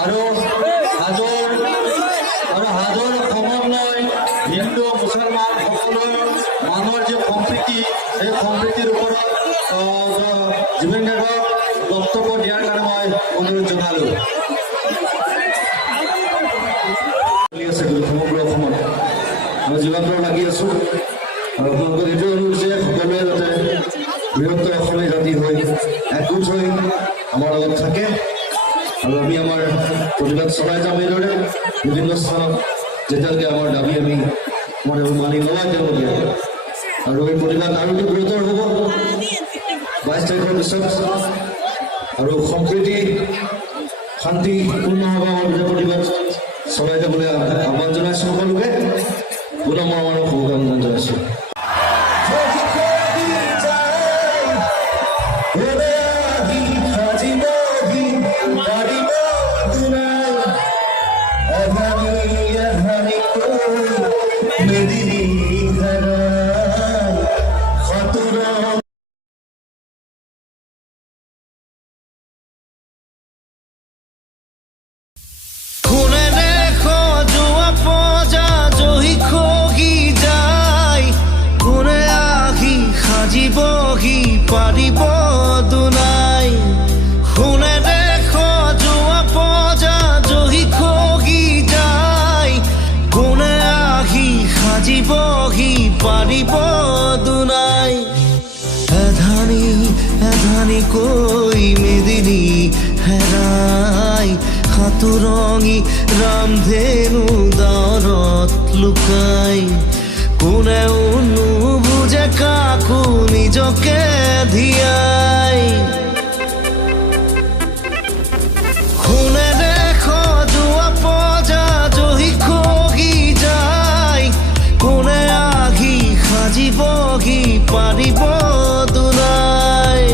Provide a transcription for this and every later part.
আৰু হাজৰ সমন্বয় হিন্দু মুছলমান সকলৰ মানুহৰ যে সম্প্ৰীতি, সেই সম্প্ৰীতিৰ ওপৰত জুবিন গাৰ্গক বক্তব্য দিয়াৰ কাৰণে মই অনুৰোধ জনালোঁ। সমগ্ৰ অসমত আমি যিমানবোৰ লাগি আছোঁ আৰু আপোনালোকক এইটোৱে অনুৰোধ যে সকলোৱে যাতে বৃহত্তৰ অসমীয়া জাতি হৈ একগোট হৈ আমাৰ লগত থাকে আৰু আমি আমাৰ প্ৰতিবাদ চলাই যাম। এইদৰে বিভিন্ন স্থানত যেতিয়ালৈকে আমাৰ দাবী আমি মানি নলয় তেওঁলোকে, আৰু এই প্ৰতিবাদ আৰু বৃহত্তৰ হ'ব 22 তাৰিখৰ পিছত, আৰু সম্প্ৰীতি শান্তিপূৰ্ণভাৱে আমাৰ প্ৰতিবাদ চলাই যাবলৈ আহ্বান জনাইছোঁ। সকলোকে পুনৰ মই আমাৰ শুভকামনা জনাইছোঁ। পাৰিব দুনাই শুনে দেখ যোৱা পজা জহি খগি যায়, কোনে আহি সাজিবহি পাৰিব দুনাই। এধানি কৈ মেদিনী হেৰাই, সাঁতোৰঙি ৰামধেনু ডাৱৰত লুকাই, কোনেও নুবুজে কাকো নিজকে ধিয়াই। শুনে দেখ যোৱা পজা জহি খগি যায়, কোনে আহি সাজিবহি পাৰিব দুনাই।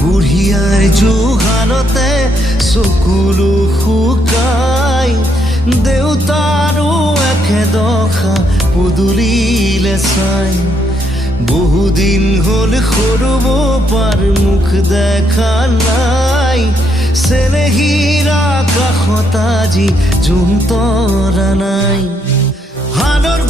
বুঢ়িয়াই জোহানতে চকুলো শুকাই, দেউতাৰো একেদশা পদূলিলে চাই, বহুদিন হ'ল সৰু বোপাৰ মুখ দেখা নাই, চেনেহীৰ আকাশত আজি জোন তৰা নাই। হালৰ